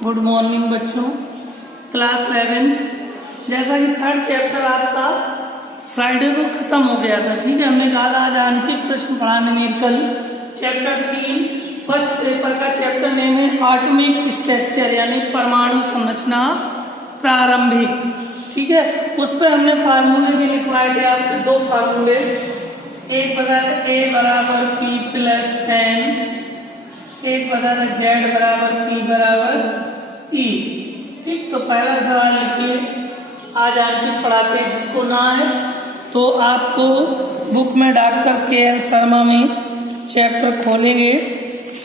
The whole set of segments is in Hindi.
गुड मॉर्निंग बच्चों, क्लास 11। जैसा कि थर्ड चैप्टर आपका फ्राइडे को खत्म हो गया था, ठीक है। हमने कहा था आज अंकित प्रश्न पढ़ाने न्यूमेरिकल चैप्टर 3 फर्स्ट पेपर का चैप्टर नेम है एटॉमिक स्ट्रक्चर यानी परमाणु संरचना प्रारंभिक, ठीक है। उस पर हमने फार्मूले भी लिखवाए थे आपके दो फार्मूले, एक बता ए बराबर पी प्लस एन, एक बता जेड बराबर पी बराबर ई, ठीक। तो पहला सवाल लिखिए, आज आपको पढ़ाते हैं। जिसको ना है तो आपको बुक में डॉक्टर के.एल. शर्मा में चैप्टर खोलेंगे,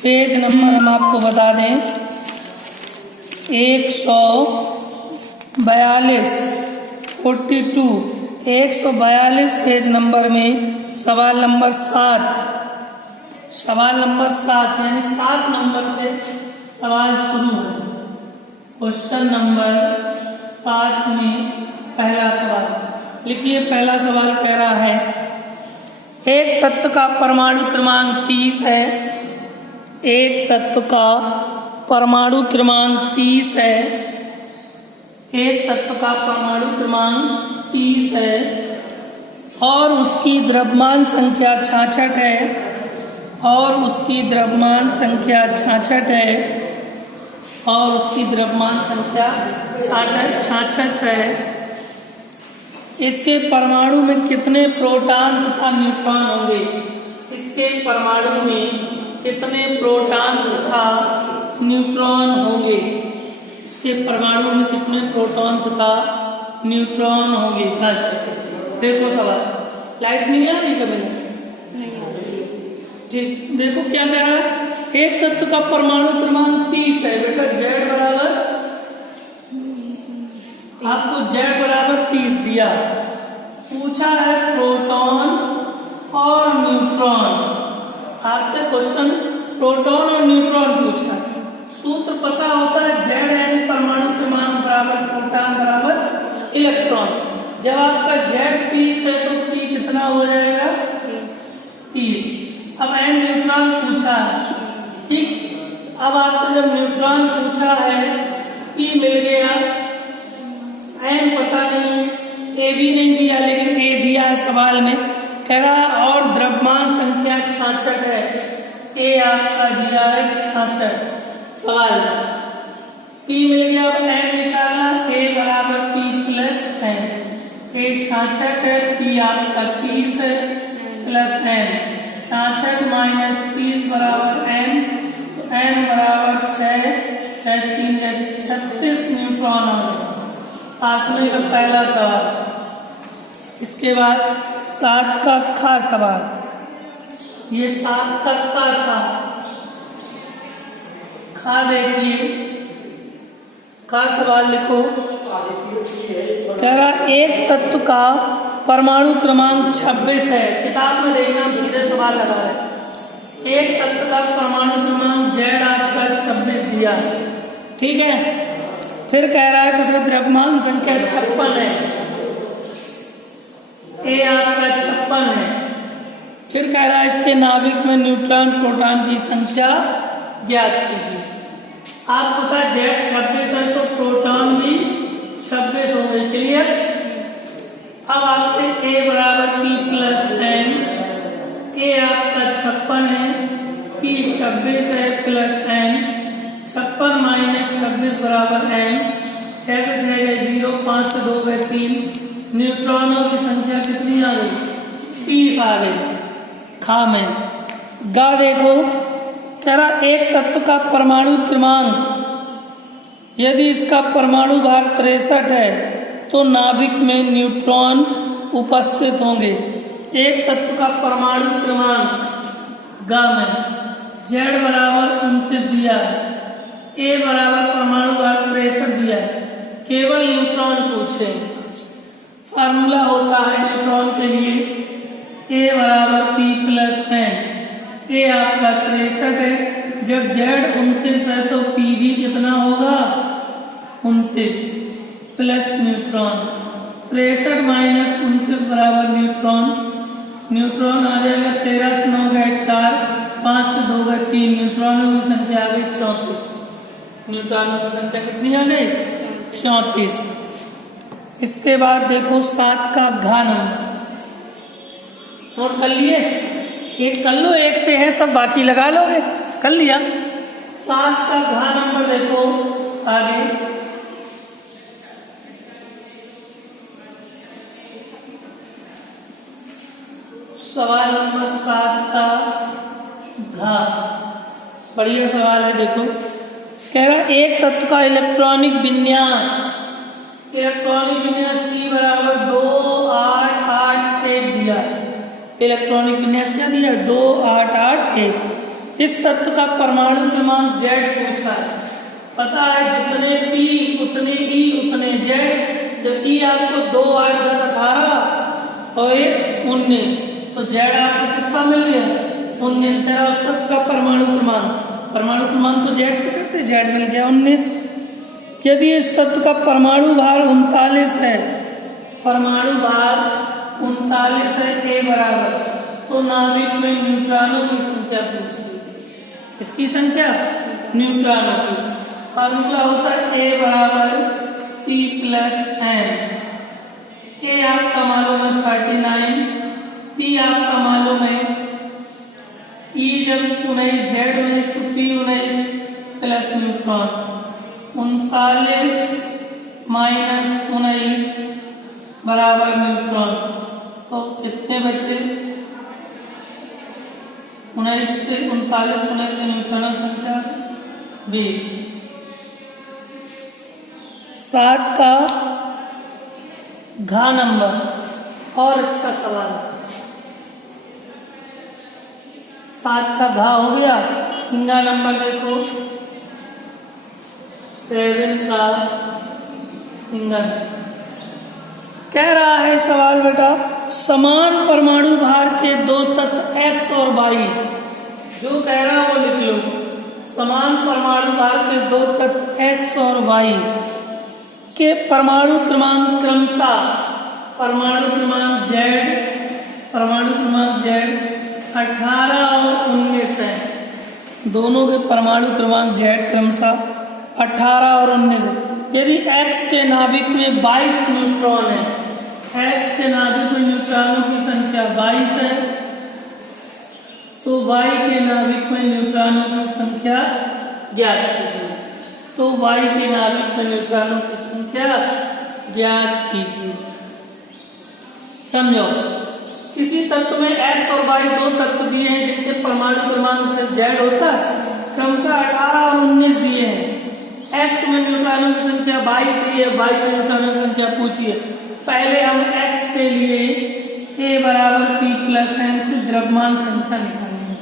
पेज नंबर हम आपको बता दें 142 पेज नंबर में सवाल नंबर 7 यानी 7 नंबर से सवाल शुरू है। क्वेश्चन नंबर 7 में पहला सवाल लिखिए। पहला सवाल कह रहा है एक तत्व का परमाणु क्रमांक 30 है। एक तत्व का परमाणु क्रमांक 30 है। एक तत्व का परमाणु क्रमांक 30 है और उसकी द्रव्यमान संख्या 66 है। और उसकी द्रव्यमान संख्या 66 है। और उसकी द्रव्यमान संख्या 66 है। इसके परमाणु में कितने प्रोटॉन तथा न्यूट्रॉन होंगे? इसके परमाणु में कितने प्रोटॉन तथा न्यूट्रॉन होंगे? इसके परमाणु में कितने प्रोटॉन तथा न्यूट्रॉन होंगे? बस देखो सवाल, लाइट नहीं आ रही कभी? ठीक, देखो क्या कह रहा है। एक तत्व का परमाणु क्रमांक 30 है। बेटा जेड बराबर, आपको जेड बराबर 30 दिया, पूछा है प्रोटॉन और न्यूट्रॉन। आपसे क्वेश्चन प्रोटॉन और न्यूट्रॉन पूछा, सूत्र पता होता है जेड यानी परमाणु क्रमांक बराबर प्रोटॉन बराबर इलेक्ट्रॉन। जब आपका जेड 30 है तो पी कितना हो जाएगा? 30। अब एन न्यूट्रॉन पूछा है, ठीक। अब आपसे जब न्यूट्रॉन पूछा है, पी मिल गया, एन पता नहीं, ए भी नहीं दिया लेकिन ए दिया है सवाल में, कह रहा है और द्रव्यमान संख्या 66 है। ए आपका दिया है 66 सवाल, पी मिल गया। अब एन निकाला, ए बराबर पी प्लस एन। ए 66 है, पी आपका 30 है प्लस एन। 66 माइनस 30 बराबर एन, तो एन बराबर 6, 6 3 36 न्यूट्रॉन आ गए। 7वें का पहला सवाल। इसके बाद 7 का खा सवाल, ये 7 का था। खा देखिए, खा सवाल लिखो। कह रहा एक तत्व का परमाणु क्रमांक 26 है। किताब में देखना, हम सीधे सवाल लगा रहे हैं। एक तत्व का परमाणु क्रमांक जेड आपका 26 दिया, ठीक है। फिर कह रहा है तथा द्रव्यमान संख्या 56 है। ए आपका 56 है। फिर कह रहा है इसके नाभिक में न्यूट्रॉन प्रोटॉन की संख्या ज्ञात कीजिए। आपको पता जेड 26 है तो प्रोटॉन भी 26 होंगे, क्लियर। अब आपसे ए बराबर पी प्लस एन, ए आपका 56 है, पी 26 है प्लस एन। 56 माइनस 26 बराबर एन। 6 से 6 गए 0, 5 से 2 गए 3। न्यूट्रॉनों की संख्या कितनी आ गई? 30 आ गई। खा में गा देखो, कह रहा एक तत्व का परमाणु क्रमांक, यदि इसका परमाणु भार 63 है तो नाभिक में न्यूट्रॉन उपस्थित होंगे। एक तत्व का परमाणु क्रमांक गा में जेड बराबर 29 दिया है, ए बराबर परमाणु भार 63 दिया है, केवल न्यूट्रॉन पूछे। फार्मूला होता है न्यूट्रॉन के लिए ए बराबर पी प्लस एन। ए आपका 63 है, जब जेड 29 है तो पी भी कितना होगा? 29 प्लस न्यूट्रॉन। 63 माइनस 29 बराबर न्यूट्रॉन। न्यूट्रॉन आ जाएगा 13 से 9 गए 4, 5 से 2 गए 3। न्यूट्रॉनों की संख्या आ गई 34। न्यूट्रॉनों की संख्या कितनी आ गई? 34। इसके बाद देखो 7 का घा नंबर, नोट कर लिए? एक कर लो, एक से है सब, बाकी लगा लोगे। कर लिया? 7 का घा नंबर देखो आगे, सवाल नंबर 7 का घा, बढ़िया सवाल है। देखो कह रहा एक तत्व का इलेक्ट्रॉनिक विन्यास E बराबर 2 8 8 1 दिया। इलेक्ट्रॉनिक विन्यास क्या दिया? 2 8 8 1। इस तत्व का परमाणु क्रमांक Z पूछा है। पता है जितने P उतने E उतने Z। जब E आपको 2 8 10 18 और 1 19, तो Z आपको कितना मिल गया? 19। तेरा उस तत्व का परमाणु क्रमांक तो Z से करते, Z मिल गया 19। यदि इस तत्व का परमाणु भार 39 है, परमाणु भार 39 है A बराबर, तो नाभिक में न्यूट्रॉनों की संख्या पूछी। इसकी संख्या न्यूट्रॉनों की फॉर्मूला होता है A बराबर P प्लस N। A आपका मालूम है 39, P आपका मालूम है, E जब 19 Z 19 तो P 19 प्लस न्यूट्रॉन 39 माइनस 19 बराबर न्यूट्रॉन। तो कितने बचे? 19 से 39 के न्यूट्रॉनों की संख्या 20। 7 का घा नंबर, और अच्छा सवाल है। 7 का घा हो गया। इंगा नंबर देखो 7 का इंगन। कह रहा है सवाल बेटा, समान परमाणु भार के दो तत्व X और Y, जो कह रहा है वो लिख लो। समान परमाणु भार के दो तत्व X और Y के परमाणु क्रमांक क्रमशः परमाणु क्रमांक Z 18 और 19 है। दोनों के परमाणु क्रमांक Z क्रमशः 18 और 19। यदि X के नाभिक में 22 न्यूट्रॉन है, X के नाभिक में न्यूट्रॉनों की संख्या 22 है, तो Y के नाभिक में न्यूट्रॉनों की संख्या ज्ञात कीजिए। तो Y के नाभिक में न्यूट्रॉनों की संख्या ज्ञात कीजिए। समझो, किसी तत्व में X और Y दो तत्व दिए हैं जिनके परमाणु क्रमांक से Z होता है, क्रमशः 18 और 19 दिए हैं। X में न्यूट्रॉनों की संख्या 22 दी है, Y में न्यूट्रॉनों की संख्या पूछिए। पहले हम X के लिए A बराबर P प्लस N से द्रव्यमान संख्या निकालेंगे।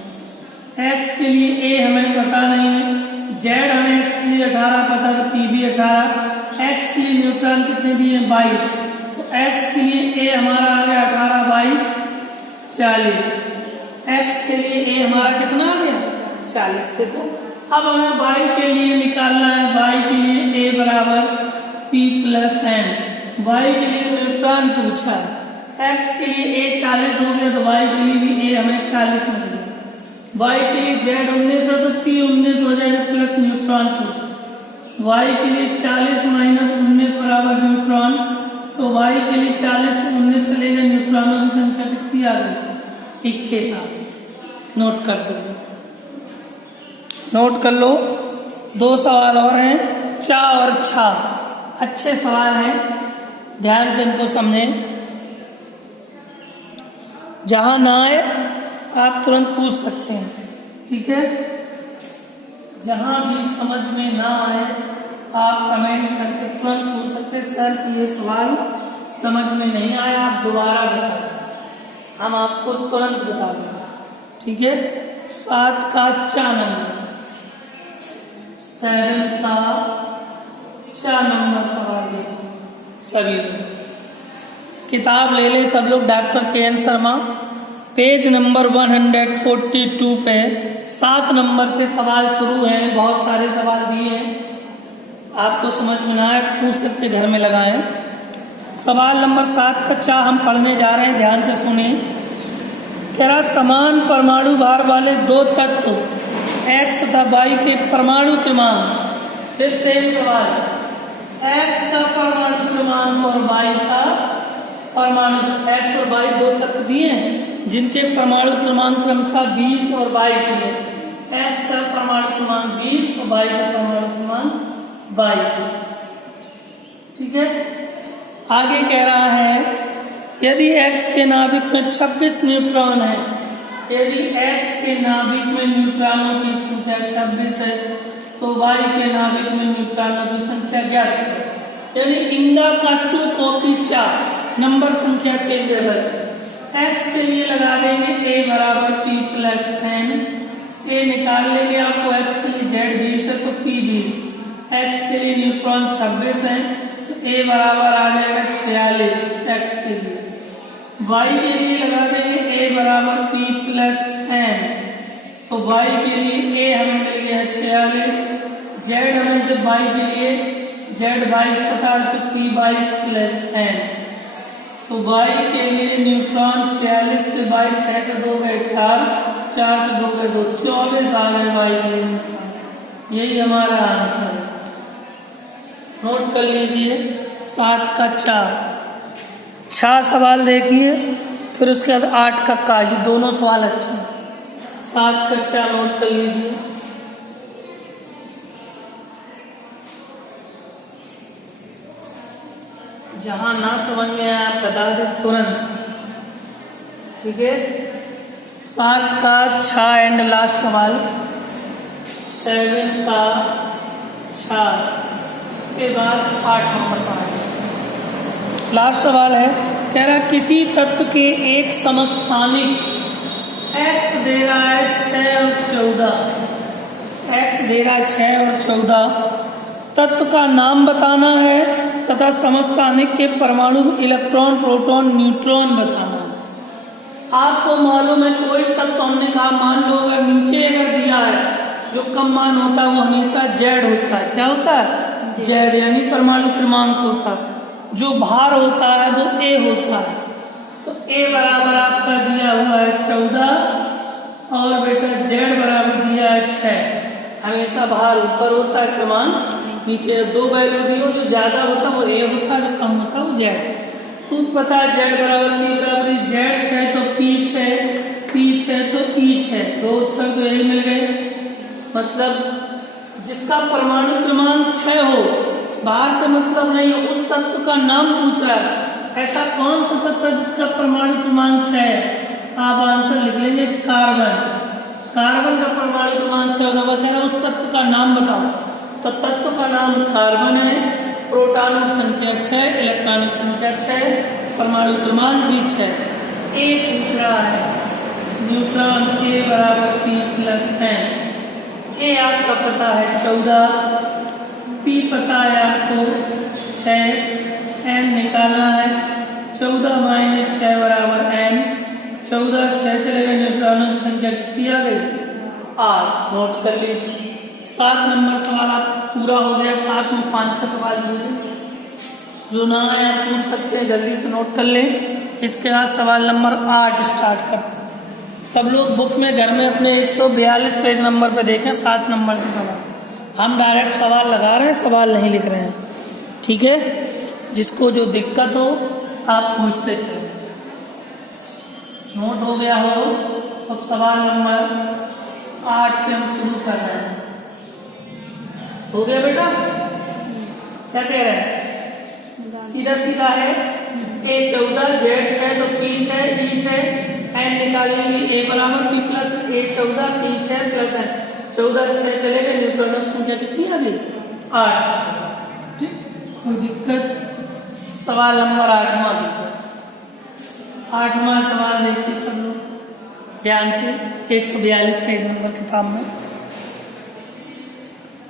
X के लिए A हमें पता नहीं है, Z हमें X के लिए 18 पता है, P भी 18। X के लिए न्यूट्रॉन कितने दिए? 22। तो X के लिए A हमारा आ गया 18 22 40। X के लिए A हमारा कितना आ गया? 40। देखो अब हमें Y के लिए निकालना है। Y के लिए A बराबर P प्लस N। Y के लिए न्यूट्रॉन पूछा है। X के लिए A 40 हो गया, तो Y के लिए भी A हमें 40 मिल गया। Y के लिए Z 19 हो तो P 19 हो जाएगा, प्लस न्यूट्रॉन पूछा। Y के लिए 40 माइनस 19 बराबर न्यूट्रॉन, तो Y के लिए 40 से 19 चलेगा, न्यूट्रॉनों की संख्या कितनी आ गई? 21। नोट कर दो, नोट कर लो। 2 सवाल और हैं, चा और छा। अच्छे सवाल हैं, ध्यान से इनको समझें। जहां ना आए आप तुरंत पूछ सकते हैं, ठीक है? जहां भी समझ में ना आए आप कमेंट करके तुरंत पूछ सकते हैं, सर कि ये सवाल समझ में नहीं आया, आप दोबारा बता दें, हम आपको तुरंत बता देंगे, ठीक है? 7 का चा नंबर, 7 का चा नंबर सवाल देखो सभी लोग। किताब ले ले सब लोग, doctor K. N.. Sharma, page number 142 पे 7 नंबर से सवाल शुरू हैं। बहुत सारे सवाल दिए हैं, आपको समझ में ना आए पूछ सकते, घर में लगाएं। सवाल नंबर 7 का चा हम पढ़ने जा रहे हैं, ध्यान से सुनिए। कह रहा समान परमाणु भार वाले दो तत्व X तथा Y के परमाणु क्रमांक फिर सेम सवाल, x का परमाणु क्रमांक और y का परमाणु, x और y दो तत्व दिए हैं जिनके परमाणु क्रमांक क्रमशः 20 और 22 दिए। x का परमाणु क्रमांक 20 और y का परमाणु क्रमांक 22। ठीक है, आगे कह रहा है यदि x के नाभिक में 26 न्यूट्रॉन है, यदि x के नाभिक में न्यूट्रॉनों की संख्या 26 है तो y के नाभिक में न्यूट्रॉनों की संख्या ज्ञात करें। यानी इंगा का 2 कॉपी 4 नंबर संख्या चेंजेबल। x के लिए लगा देंगे a बराबर p प्लस n, a निकाल लेंगे आपको, x के लिए z 20 है तो p 20, x के लिए न्यूट्रॉन 26 है तो a बराबर आ जाएगा 46 x के लिए। y के लिए लगा देंगे a बराबर p प्लस n, तो y के लिए a हमें मिल गया है 46, z हमें जब y के लिए z 22 पता है तो p 22 प्लस n, तो y के लिए न्यूट्रॉन 46 से 22, 6 से 2 गए 4, 4 से 2 गए 2, 24 आ गए y के लिए न्यूट्रॉन। यही हमारा आंसर है। नोट कर लीजिए 7 का 4, 6 सवाल देखिए, फिर उसके बाद 8 का का, ये दोनों सवाल अच्छे हैं। 7 का 4 नोट कर लीजिए। जहां ना समझ में आया आप बता दें तुरंत। ठीक है, 7 का 6 एंड लास्ट सवाल 7 का 4, उसके बाद 8 नंबर का लास्ट सवाल है। कह रहा किसी तत्व के एक समस्थानिक x दे रहा है 6 और 14, x दे रहा है 6 और 14, तत्व का नाम बताना है तथा समस्थानिक के परमाणु में इलेक्ट्रॉन, प्रोटॉन, न्यूट्रॉन बताना है। आपको मालूम है कोई तत्व, हमने कहा मान लो अगर नीचे अगर दिया है जो कम मान होता है वो हमेशा z होता है। क्या होता है? z, यानी परमाणु क्रमांक होता है। जो भार होता है वो a होता है। तो a बराबर आपका दिया हुआ है 14 और बेटा z बराबर दिया है 6। हमेशा भार ऊपर होता है, क्रमांक नीचे। दो वैल्यू दी हो, जो ज्यादा होता है वो a होता है, जो कम होता है वो z। सूत्र पता है z बराबर p बराबर z 6 तो p 6, p 6 तो e 6, दो उत्तर तो यही मिल गए। मतलब जिसका परमाणु क्रमांक 6 हो, बाहर से मतलब नहीं, उस तत्व का नाम पूछ रहा है। ऐसा कौन सा तत्व है जिसका परमाणु क्रमांक 6 है? आप आंसर लिख लेंगे कार्बन। कार्बन का परमाणु क्रमांक 6 होगा। कह रहा उस तत्व का नाम बताओ, तो तत्व का नाम कार्बन है, प्रोटॉनों की संख्या 6, इलेक्ट्रॉनों की संख्या 6, परमाणु क्रमांक भी 6। ए पूछ रहा है न्यूट्रॉन ए बराबर p प्लस n। ए आपका पता है 14, p पता है आपको 6, n निकालना है। 14 माइनस 6 बराबर n, 14 6 चलेगा, न्यूट्रॉनों की संख्या कितनी आ गई? 8। नोट कर लीजिए। 7 नंबर सवाल आप पूरा हो गया। 7 में 5-6 सवाल दिए, जो ना है आप पूछ सकते हैं, जल्दी से नोट कर लें। इसके बाद सवाल नंबर 8 स्टार्ट करते हैं। सब लोग बुक में घर में अपने 142 पेज नंबर पे देखें, 7 नंबर से सवाल। हम डायरेक्ट सवाल लगा रहे हैं, सवाल नहीं लिख रहे हैं। ठीक है, जिसको जो दिक्कत हो आप पूछते चले। नोट हो गया हो? अब सवाल नंबर 8 से हम शुरू कर रहे हैं। हो गया बेटा? क्या कह रहे हैं? सीधा सीधा है। a 14, z 6 तो p 6, e 6, n निकाल लेंगे। a बराबर p plus a 14, p 6 plus n। 14 से 6 चलेगा, न्यूट्रॉनों की संख्या कितनी आ गई? 8। ठीक, कोई दिक्कत? सवाल नंबर 8वां दिक्कत। 8वां सवाल देखिए सब लोग ध्यान से, 142 पेज नंबर किताब में।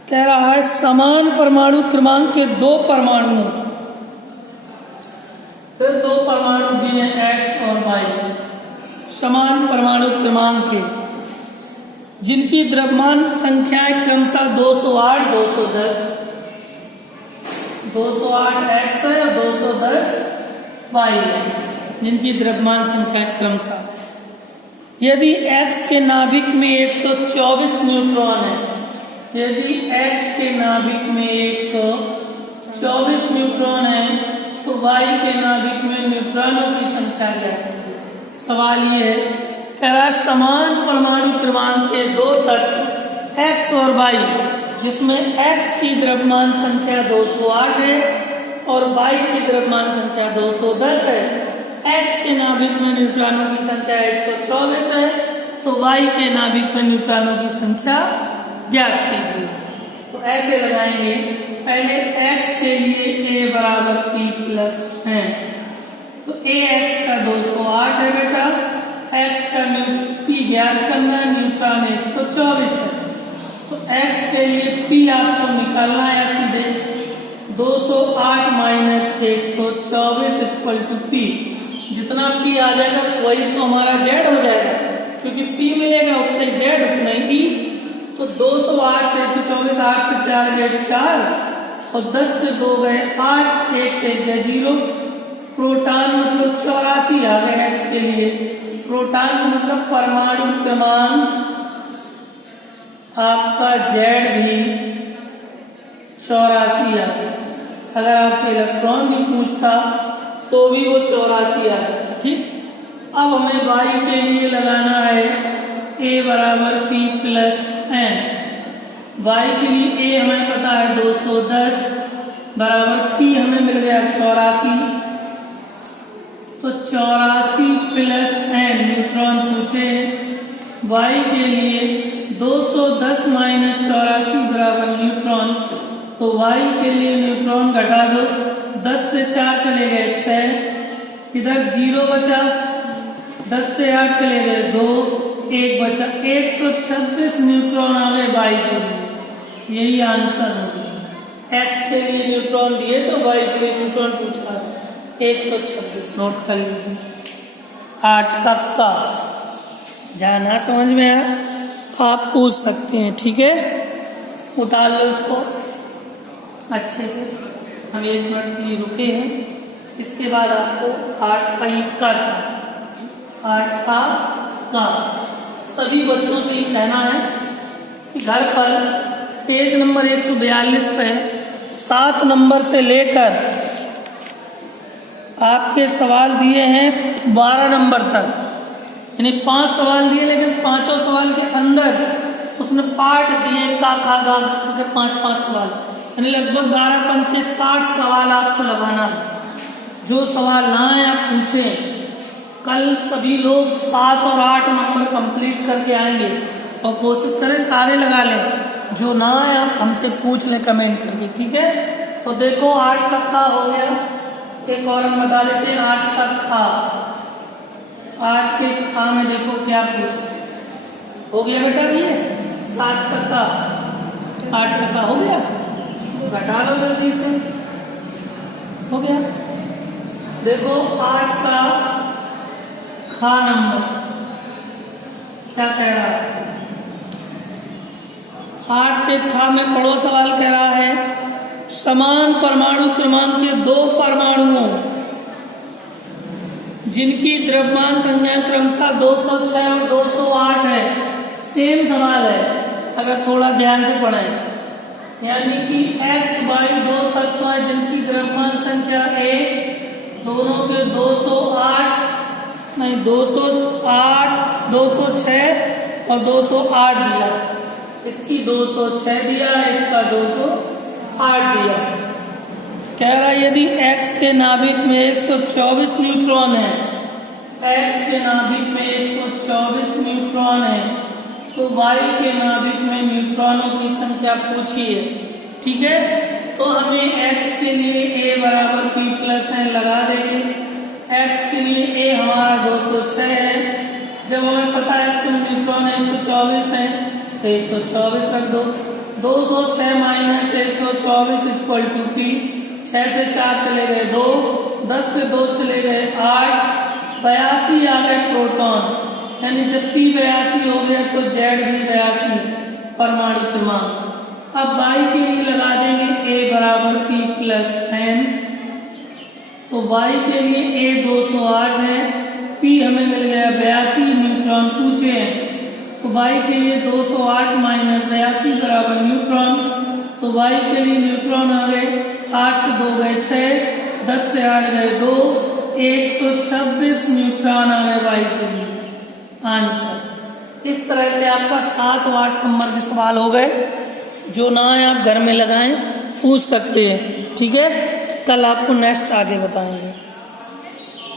कह रहा है समान परमाणु क्रमांक के 2 परमाणुओं, फिर 2 परमाणु दिए x और y, समान परमाणु क्रमांक के, जिनकी द्रव्यमान संख्याएं क्रमशः 208, 210, 208 x है और 210 y है, जिनकी द्रव्यमान संख्या क्रमशः। यदि x के नाभिक में 124 न्यूट्रॉन है, यदि X के नाभिक में 124 न्यूट्रॉन है तो Y के नाभिक में न्यूट्रॉनों की संख्या ज्ञात कीजिए। सवाल ये है, कह रहा समान परमाणु क्रमांक के दो तत्व X और Y जिसमें X की द्रव्यमान संख्या 208 है और Y की द्रव्यमान संख्या 210 है। X के नाभिक में न्यूट्रॉनों की संख्या 124 है तो Y के नाभिक में न्यूट्रॉनों की संख्या ज्ञात कीजिए। तो ऐसे लगाएंगे, पहले X के लिए A बराबर P प्लस है तो AX का 208 है बेटा, X का P ज्ञात करना है, न्यूट्रॉन 124 है तो X के लिए P आपको निकालना है सीधे 208 माइनस 124 इक्वल टू P। जितना P आ जाएगा वही तो हमारा Z हो जाएगा, क्योंकि P मिलेगा उतने Z उतना ही E। तो 208 से 124, 8 से 4 गए 4 और 10 से 2 गए 8, 1 से 1 गए 0। प्रोटॉन मतलब 84 आ गए X के लिए। प्रोटॉन मतलब परमाणु क्रमांक आपका Z भी 84 आ गया। अगर आपसे इलेक्ट्रॉन भी पूछता तो भी वो 84 आ जाता। ठीक, अब हमें Y के लिए लगाना है A बराबर P प्लस N। Y के लिए A हमें पता है 210 बराबर P हमें मिल गया 84 तो 84 प्लस N न्यूट्रॉन पूछे। Y के लिए 210 माइनस 84 बराबर न्यूट्रॉन तो Y के लिए न्यूट्रॉन घटा दो, 10 से 4 चले गए 6, इधर 0 बचा, 10 से 8 चले गए 2, 1 बचा, 126 न्यूट्रॉन आ गए Y के लिए। यही आंसर हो गया। X के लिए न्यूट्रॉन दिए तो Y के लिए न्यूट्रॉन पूछा 126। नोट कर लीजिए। 8 का जाना समझ में आया आप पूछ सकते हैं। ठीक है, उतार लो इसको अच्छे से। हम 1 मिनट के लिए रुके हैं, इसके बाद आपको 8 का सभी बच्चों से ये कहना है कि घर पर पेज नंबर 142 पे 7 नंबर से लेकर आपके सवाल दिए हैं 12 नंबर तक, यानी 5 सवाल दिए, लेकिन 5 सवाल के अंदर उसने पार्ट दिए का खा गा के 5 सवाल, यानी लगभग 12 पंचे 60 सवाल आपको लगाना है। जो सवाल ना आए आप पूछें। कल सभी लोग 7 और 8 नंबर कंप्लीट करके आएंगे और कोशिश करें सारे लगा लें। जो ना आए आप हमसे पूछ लें कमेंट करके। ठीक है, तो देखो 8 का हो गया। एक और हम बता देते हैं 8 का खा। 8 के खा में देखो क्या पूछे। हो गया बेटा ये 7 का 8 का हो गया, घटा लो जल्दी से। हो गया, देखो 8 का खा नंबर क्या कह रहा है। 8 के खा में पढ़ो सवाल कह रहा है समान परमाणु क्रमांक के 2 परमाणुओं जिनकी द्रव्यमान संख्या क्रमशः 206 और 208 है। सेम सवाल है, अगर थोड़ा ध्यान से पढ़ें। यानी कि X Y 2 तत्व है जिनकी द्रव्यमान संख्या 1, दोनों के 208 नहीं 208, 206 और 208 दिया। इसकी 206 दिया, इसका 208 दिया। कह रहा यदि X के नाभिक में 124 न्यूट्रॉन है, X के नाभिक में 124 न्यूट्रॉन है तो Y के नाभिक में न्यूट्रॉनों की संख्या पूछी है। ठीक है, तो हमें X के लिए A बराबर P प्लस है लगा देंगे। X के लिए A हमारा 206 है। जब हमें पता है X में न्यूट्रॉन 124 है तो 124 रख दो। 206 माइनस 124 इक्वल टू P। 6 से 4 चले गए 2, 10 से 2 चले गए 8, 82 आ गए प्रोटॉन। यानी जब P 82 हो गया तो Z भी 82 परमाणु क्रमांक। अब Y के लिए लगा देंगे A बराबर P प्लस N। तो Y के लिए A 208 है, P हमें मिल गया 82 न्यूट्रॉन पूछे हैं तो Y के लिए 208 माइनस 82 बराबर न्यूट्रॉन वाई के लिए न्यूट्रॉन आ गए 8 से 2 गए 6, 10 से 8 गए 2, 126 न्यूट्रॉन आ गए वाई के लिए आंसर। इस तरह से आपका 7 व 8 नंबर के सवाल हो गए, जो ना है आप घर में लगाएं, पूछ सकते हैं। ठीक है, कल आपको नेक्स्ट आगे बताएंगे।